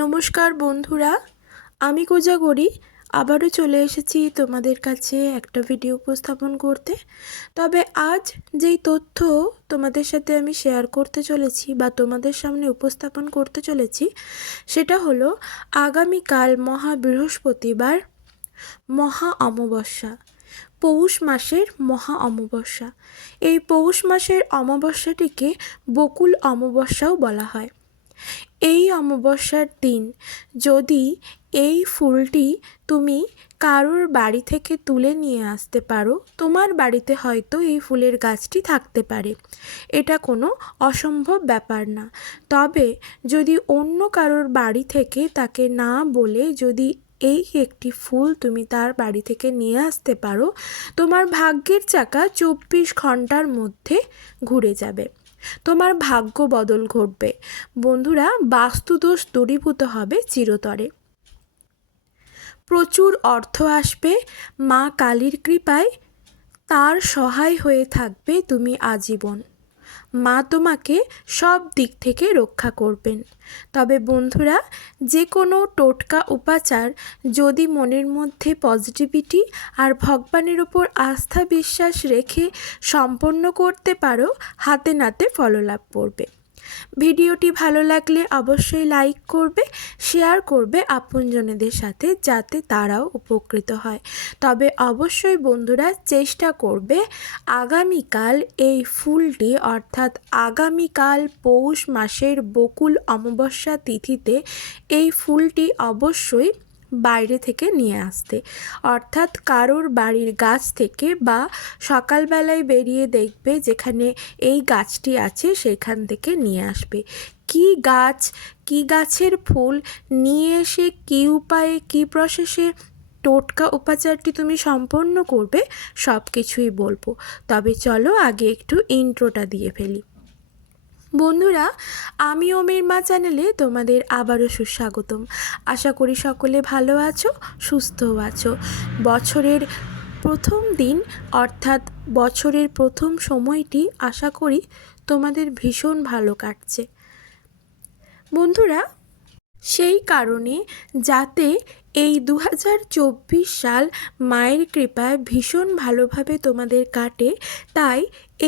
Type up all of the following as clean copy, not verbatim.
নমস্কার বন্ধুরা, আমি কোজাগরি আবারও চলে এসেছি তোমাদের কাছে একটা ভিডিও উপস্থাপন করতে। তবে আজ যেই তথ্য তোমাদের সাথে আমি শেয়ার করতে চলেছি বা তোমাদের সামনে উপস্থাপন করতে চলেছি সেটা হলো আগামীকাল মহাবৃহস্পতিবার মহা অমাবস্যা, পৌষ মাসের মহা অমাবস্যা। এই পৌষ মাসের অমাবস্যাটিকে বকুল অমাবস্যাও বলা হয়। এই অমাবস্যার দিন যদি এই ফুলটি তুমি কারোর বাড়ি থেকে তুলে নিয়ে আসতে পারো, তোমার বাড়িতে হয়তো এই ফুলের গাছটি থাকতে পারে, এটা কোনো অসম্ভব ব্যাপার না। তবে যদি অন্য কারোর বাড়ি থেকে তাকে না বলে যদি এই একটি ফুল তুমি তার বাড়ি থেকে নিয়ে আসতে পারো, তোমার ভাগ্যের চাকা 24 ঘন্টার মধ্যে ঘুরে যাবে, তোমার ভাগ্য বদল ঘটবে। বন্ধুরা, বাস্তুদোষ দূরীভূত হবে চিরতরে, প্রচুর অর্থ আসবে, মা কালীর কৃপায় তার সহায় হয়ে থাকবে তুমি আজীবন। মা তোমাকে সব দিক থেকে রক্ষা করবেন। তবে বন্ধুরা, যে কোনো টোটকা উপাচার যদি মনের মধ্যে পজিটিভিটি আর ভগবানের ওপর আস্থা বিশ্বাস রেখে সম্পন্ন করতে পারো, হাতে নাতে ফললাভ করবে। ভিডিওটি ভালো লাগলে অবশ্যই লাইক করবে, শেয়ার করবে আপনজনেদের সাথে, যাতে তারাও উপকৃত হয়। তবে অবশ্যই বন্ধুরা চেষ্টা করবে আগামীকাল এই ফুলটি অর্থাৎ আগামীকাল পৌষ মাসের বকুল অমাবস্যা তিথিতে এই ফুলটি অবশ্যই বাইরে থেকে নিয়ে আসতে, অর্থাৎ কারোর বাড়ির গাছ থেকে, বা সকালবেলায় বেরিয়ে দেখবে যেখানে এই গাছটি আছে সেখান থেকে নিয়ে আসবে। কি গাছ, কি গাছের ফুল নিয়ে এসে কী উপায়ে কী প্রসেসে টোটকা উপাচারটি তুমি সম্পন্ন করবে সব কিছুই বলবো। তবে চলো আগে একটু ইন্ট্রোটা দিয়ে ফেলি। বন্ধুরা, আমি ওমের মা চ্যানেলে তোমাদের আবারও সুস্বাগতম। আশা করি সকলে ভালো আছো, সুস্থও আছো। বছরের প্রথম দিন অর্থাৎ বছরের প্রথম সময়টি আশা করি তোমাদের ভীষণ ভালো কাটছে। বন্ধুরা, সেই কারণে যাতে এই 2024 সাল মায়ের কৃপায় ভীষণ ভালোভাবে তোমাদের কাটে, তাই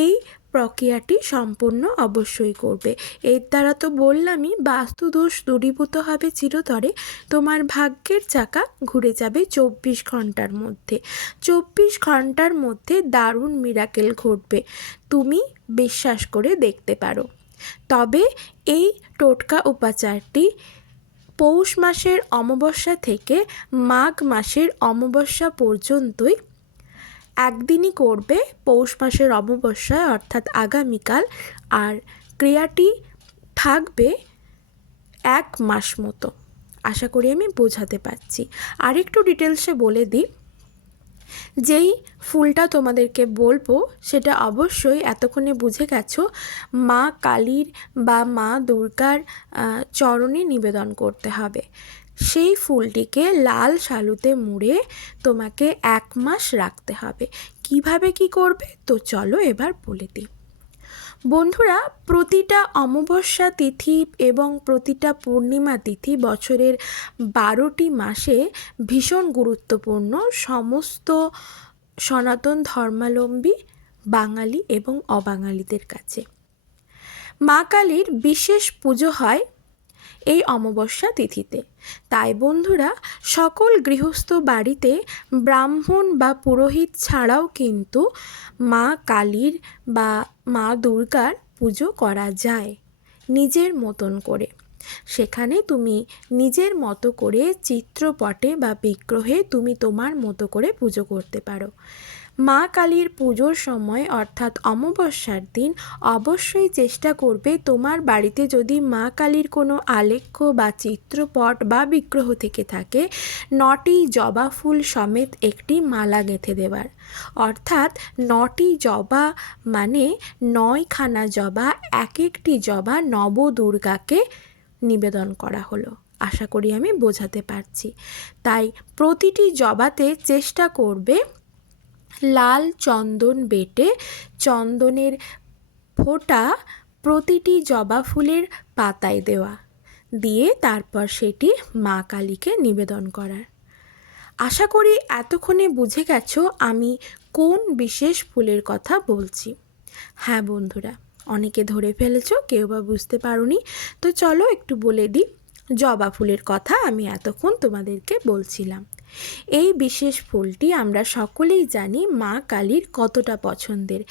এই প্রক্রিয়াটি সম্পূর্ণ অবশ্যই করবে। এর দ্বারা তো বললামই বাস্তুদোষ দূরীভূত হবে চিরতরে, তোমার ভাগ্যের চাকা ঘুরে যাবে 24 ঘন্টার মধ্যে। 24 ঘন্টার মধ্যে দারুণ মিরাকেল ঘটবে, তুমি বিশ্বাস করে দেখতে পারো। তবে এই টোটকা উপাচারটি পৌষ মাসের অমাবস্যা থেকে মাঘ মাসের অমাবস্যা পর্যন্তই একদিনই করবে, পৌষ মাসের অমাবস্যায় অর্থাৎ আগামীকাল, আর ক্রিয়াটি থাকবে 1 মাস মতো। আশা করি আমি বোঝাতে পারছি। আরেকটু ডিটেলসে বলে দিই, যেই ফুলটা তোমাদেরকে বলবো সেটা অবশ্যই এতক্ষণে বুঝে গেছো মা কালীর বা মা দুর্গার চরণে নিবেদন করতে হবে। সেই ফুলটিকে লাল শালুতে মুড়ে তোমাকে 1 মাস রাখতে হবে। কিভাবে কি করবে তো চলো এবার বলে দিই। বন্ধুরা, প্রতিটা অমাবস্যা তিথি এবং প্রতিটা পূর্ণিমা তিথি বছরের 12টি মাসে ভীষণ গুরুত্বপূর্ণ সমস্ত সনাতন ধর্মাবলম্বী বাঙালি এবং অবাঙালিদের কাছে। মা কালীর বিশেষ পুজো হয় এই অমাবস্যা তিথিতে। তাই বন্ধুরা, সকল গৃহস্থ বাড়িতে ব্রাহ্মণ বা পুরোহিত ছাড়াও কিন্তু মা কালীর বা মা দুর্গার পুজো করা যায় নিজের মতন করে। সেখানে তুমি নিজের মতো করে চিত্রপটে বা বিগ্রহে তুমি তোমার মতো করে পুজো করতে পারো। মা কালীর পুজোর সময় অর্থাৎ অমাবস্যার দিন অবশ্যই চেষ্টা করবে তোমার বাড়িতে যদি মা কালীর কোনো আলেখ্য বা চিত্রপট বা বিগ্রহ থেকে থাকে, 9টি জবা ফুল সমেত একটি মালা গেঁথে দেওয়ার। অর্থাৎ 9টি জবা মানে 9খানা জবা, এক একটি জবা নবদুর্গাকে নিবেদন করা হলো। আশা করি আমি বোঝাতে পারছি। তাই প্রতিটি জবাতে চেষ্টা করবে লাল চন্দন বেটে চন্দনের ফোঁটা প্রতিটি জবা ফুলের পাতায় দেওয়া, দিয়ে তারপর সেটি মা কালীকে নিবেদন করার। আশা করি এতক্ষণে বুঝে গেছো আমি কোন বিশেষ ফুলের কথা বলছি। হ্যাঁ বন্ধুরা, অনেকে ধরে ফেলেছো, কেউ বা বুঝতে পারোনি। তো চলো একটু বলে দিই। জবা ফুলের কথা আমি এতক্ষণ তোমাদেরকে বলছিলাম। এই বিশেষ ফুলটি আমরা সকলেই জানি মা কালীর কতটা পছন্দের।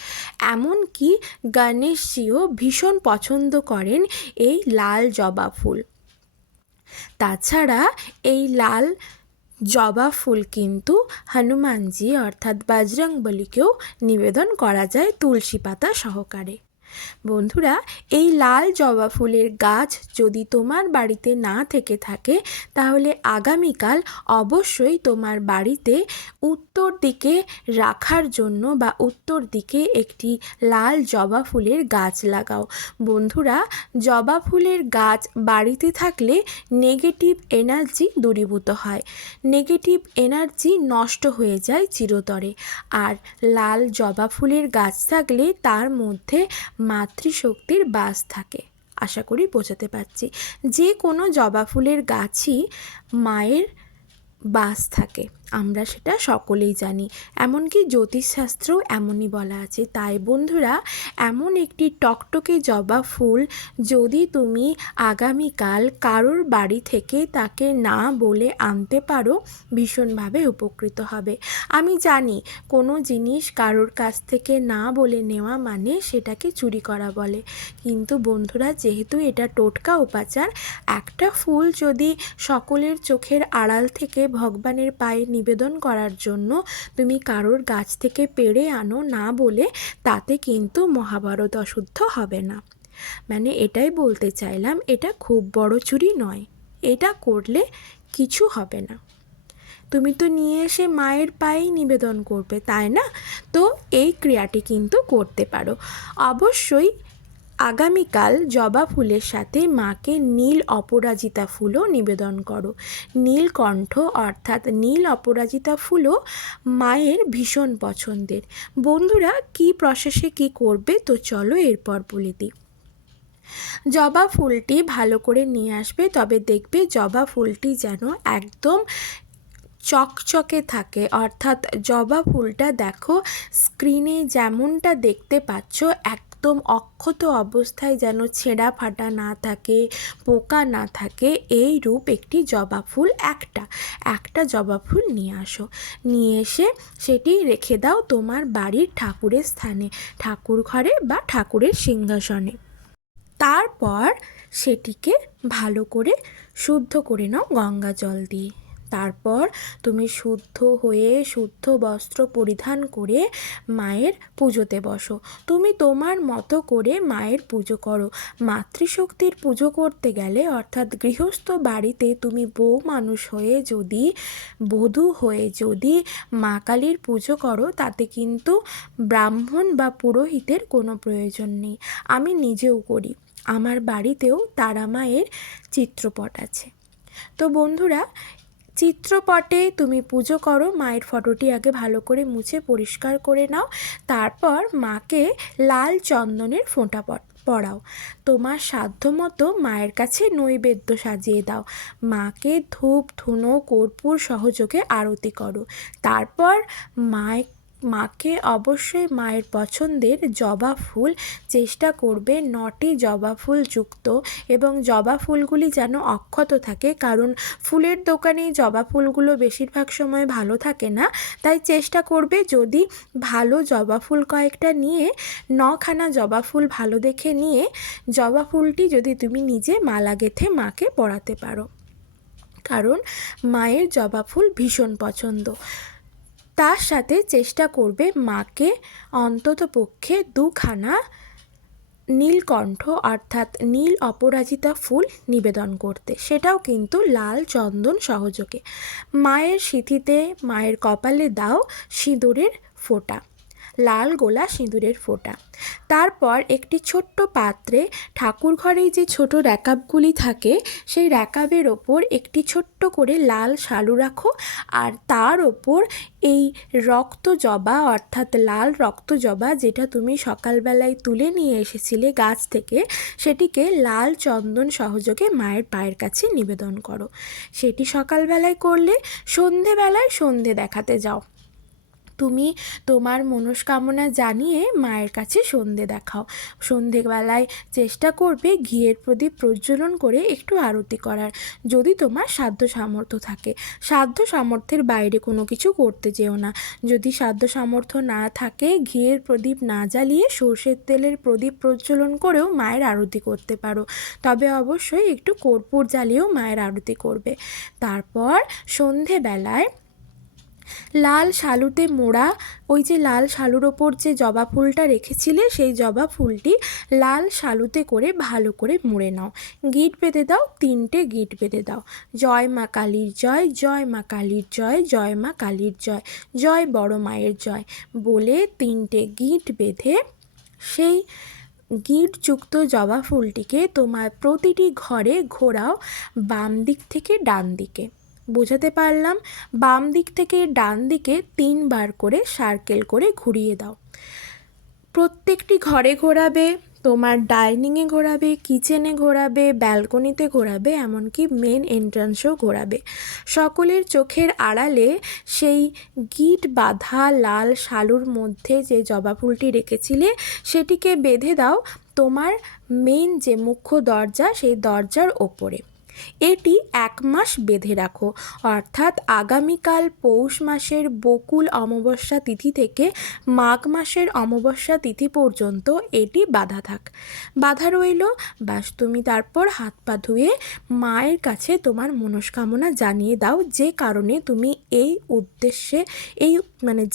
এমনকি গণেশজিও ভীষণ পছন্দ করেন এই লাল জবা ফুল। তাছাড়া এই লাল জবা ফুল কিন্তু হনুমানজি অর্থাৎ বজরংবলীকেও নিবেদন করা যায় তুলসী পাতা সহকারে। বন্ধুরা, এই লাল জবা ফুলের গাছ যদি তোমার বাড়িতে না থেকে থাকে তাহলে আগামীকাল অবশ্যই তোমার বাড়িতে উত্তর দিকে রাখার জন্য বা উত্তর দিকে একটি লাল জবা ফুলের গাছ লাগাও। বন্ধুরা, জবা ফুলের গাছ বাড়িতে থাকলে নেগেটিভ এনার্জি দূরীভূত হয়, নেগেটিভ এনার্জি নষ্ট হয়ে যায় চিরতরে। আর লাল জবা ফুলের গাছ থাকলে তার মধ্যে মাতৃশক্তির বাস থাকে। আশা করি বোঝাতে পারছি। যে কোনো জবা ফুলের গাছই মায়ের বাস থাকে, আমরা সেটা সকলেই জানি। এমনকি জ্যোতিষশাস্ত্রেও এমনই বলা আছে। তাই বন্ধুরা, এমন একটি টকটকে জবা ফুল যদি তুমি আগামীকাল কারোর বাড়ি থেকে তাকে না বলে আনতে পারো, ভীষণভাবে উপকৃত হবে। আমি জানি কোনো জিনিস কারোর কাছ থেকে না বলে নেওয়া মানে সেটাকে চুরি করা বলে, কিন্তু বন্ধুরা, যেহেতু এটা টোটকা উপাচার, একটা ফুল যদি সকলের চোখের আড়াল থেকে ভগবানের পায়ে নিবেদন করার জন্য তুমি কারোর গাছ থেকে পেড়ে আনো না বলে, তাতে কিন্তু মহাভারত অশুদ্ধ হবে না। মানে এটাই বলতে চাইলাম, এটা খুব বড় চুরি নয়, এটা করলে কিছু হবে না। তুমি তো নিয়ে এসে মায়ের পায়েই নিবেদন করবে, তাই না? তো এই ক্রিয়াটি কিন্তু করতে পারো। অবশ্যই আগামীকাল জবা ফুলের সাথে মাকে নীল অপরাজিতা ফুলও নিবেদন করো। নীলকণ্ঠ অর্থাৎ নীল অপরাজিতা ফুলও মায়ের ভীষণ পছন্দের। বন্ধুরা, কি প্রসেসে কি করবে তো চলো এরপর বলে দিই। জবা ফুলটি ভালো করে নিয়ে আসবে, তবে দেখবে জবা ফুলটি যেন একদম চকচকে থাকে। অর্থাৎ জবা ফুলটা দেখো স্ক্রিনে যেমনটা দেখতে পাচ্ছ, একদম অক্ষত অবস্থায়, যেন ছেঁড়া ফাটা না থাকে, পোকা না থাকে, এই রূপ একটি জবা ফুল একটা জবা ফুল নিয়ে আসো। নিয়ে এসে সেটি রেখে দাও তোমার বাড়ির ঠাকুরের স্থানে, ঠাকুর ঘরে বা ঠাকুরের সিংহাসনে। তারপর সেটিকে ভালো করে শুদ্ধ করে নাও গঙ্গা জল দিয়ে। তারপর তুমি শুদ্ধ হয়ে শুদ্ধ বস্ত্র পরিধান করে মায়ের পুজোতে বসো। তুমি তোমার মতো করে মায়ের পুজো করো। মাতৃশক্তির পুজো করতে গেলে, অর্থাৎ গৃহস্থ বাড়িতে তুমি বউ মানুষ হয়ে যদি, বধূ হয়ে যদি মা কালীর পুজো করো, তাতে কিন্তু ব্রাহ্মণ বা পুরোহিতের কোনো প্রয়োজন নেই। আমি নিজেও করি, আমার বাড়িতেও তারা মায়ের চিত্রপট আছে। তো বন্ধুরা, চিত্রপটে তুমি পুজো করো, মায়ের ফটোটি আগে ভালো করে মুছে পরিষ্কার করে নাও। তারপর মাকে লাল চন্দনের ফোঁটা পরাও। তোমার সাধ্যমতো মায়ের কাছে নৈবেদ্য সাজিয়ে দাও। মাকে ধূপ ধুনো কর্পূর সহযোগে আরতি করো। তারপর মাকে অবশ্যই মায়ের পছন্দের জবা ফুল চেষ্টা করবে 9টি জবা ফুল যুক্ত, এবং জবা ফুলগুলি যেন অক্ষত থাকে, কারণ ফুলের দোকানে জবা ফুলগুলো বেশিরভাগ সময় ভালো থাকে না। তাই চেষ্টা করবে যদি ভালো জবা ফুল কয়েকটা নিয়ে, 9খানা জবা ফুল ভালো দেখে নিয়ে জবা ফুলটি যদি তুমি নিজে মালা গেঁথে মাকে পরাতে পারো, কারণ মায়ের জবা ফুল ভীষণ পছন্দ। তার সাথে চেষ্টা করবে মাকে অন্ততপক্ষে 2খানা নীলকণ্ঠ অর্থাৎ নীল অপরাজিতা ফুল নিবেদন করতে, সেটাও কিন্তু লাল চন্দন সহযোগে। মায়ের সিঁথিতে, মায়ের কপালে দাও সিঁদুরের ফোঁটা। লাল গোলা সিঁদুরের ফোঁটা। তারপর একটি ছোট্ট পাত্রে ঠাকুর ঘরেই যে ছোট র্যাকাবগুলি থাকে সেই র্যাকাবের ওপর একটি ছোট্ট করে লাল শালু রাখো, আর তার ওপর এই রক্ত জবা অর্থাৎ লাল রক্ত জবা যেটা তুমি সকালবেলায় তুলে নিয়ে এসেছিলে গাছ থেকে, সেটিকে লাল চন্দন সহযোগে মায়ের পায়ের কাছে নিবেদন করো। সেটি সকালবেলায় করলে সন্ধেবেলায় সন্ধে দেখাতে যাও। তুমি তোমার মনস্কামনা জানিয়ে মায়ের কাছে সন্ধে দেখাও। সন্ধেবেলায় চেষ্টা করবে ঘিয়ের প্রদীপ প্রজ্বলন করে একটু আরতি করার, যদি তোমার সাধ্য সামর্থ্য থাকে। সাধ্য সামর্থ্যের বাইরে কোনো কিছু করতে যেও না। যদি সাধ্য সামর্থ্য না থাকে, ঘিয়ের প্রদীপ না জ্বালিয়ে সর্ষের তেলের প্রদীপ প্রজ্বলন করেও মায়ের আরতি করতে পারো, তবে অবশ্যই একটু কর্পূর জ্বালিয়েও মায়ের আরতি করবে। তারপর সন্ধেবেলায় লাল শালুতে মোড়া ওই যে লাল শালুর ওপর যে জবা ফুলটা রেখেছিলে সেই জবা ফুলটি লাল শালুতে করে ভালো করে মুড়ে নাও। গিট বেঁধে দাও, 3টে গিট বেঁধে দাও। জয় মা কালীর জয়, জয় মা কালীর জয়, জয় মা কালীর জয়, জয় বড় মায়ের জয় বলে 3টে গিট বেঁধে সেই গিঁটযুক্ত জবা ফুলটিকে তোমার প্রতিটি ঘরে ঘোরাও, বাম দিক থেকে ডান দিকে। বোঝাতে পারলাম? বাম দিক থেকে ডান দিকে 3বার করে সার্কেল করে ঘুরিয়ে দাও। প্রত্যেকটি ঘরে ঘোরাবে, তোমার ডাইনিংয়ে ঘোরাবে, কিচেনে ঘোরাবে, ব্যালকনিতে ঘোরাবে, এমনকি মেন এন্ট্রান্সেও ঘোরাবে। সকলের চোখের আড়ালে সেই গিট বাঁধা লাল শালুর মধ্যে যে জবা ফুলটি রেখেছিলে সেটিকে বেঁধে দাও তোমার মেন যে মুখ্য দরজা সেই দরজার ওপরে। এটি 1 মাস বেঁধে রাখো, অর্থাৎ আগামীকাল পৌষ মাসের বকুল অমাবস্যা তিথি থেকে মাঘ মাসের অমাবস্যা তিথি পর্যন্ত এটি বাঁধা থাক। বাঁধা রইল। ব্যাস, তুমি তারপর হাত পা ধুয়ে মায়ের কাছে তোমার মনস্কামনা জানিয়ে দাও, যে কারণে তুমি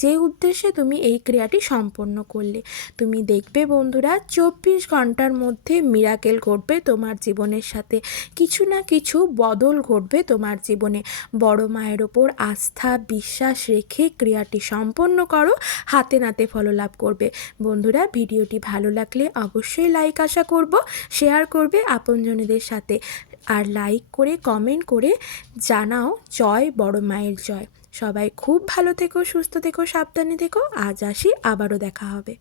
যে উদ্দেশ্যে তুমি এই ক্রিয়াটি সম্পন্ন করলে। তুমি দেখবে বন্ধুরা, 24 ঘন্টার মধ্যে মিরাকেল ঘটবে তোমার জীবনের সাথে, কিছু না কিছু বদল ঘটবে তোমার জীবনে। বড় মায়ের ওপর আস্থা বিশ্বাস রেখে ক্রিয়াটি সম্পন্ন করো, হাতে নাতে ফললাভ করবে। বন্ধুরা, ভিডিওটি ভালো লাগলে অবশ্যই লাইক আশা করব, শেয়ার করবে আপনজনেদের সাথে, আর লাইক করে কমেন্ট করে জানাও জয় বড় মায়ের জয়। সবাই খুব ভালো থেকো, সুস্থ থেকো, সাবধানে থেকো। আজ আসি, আবারও দেখা হবে।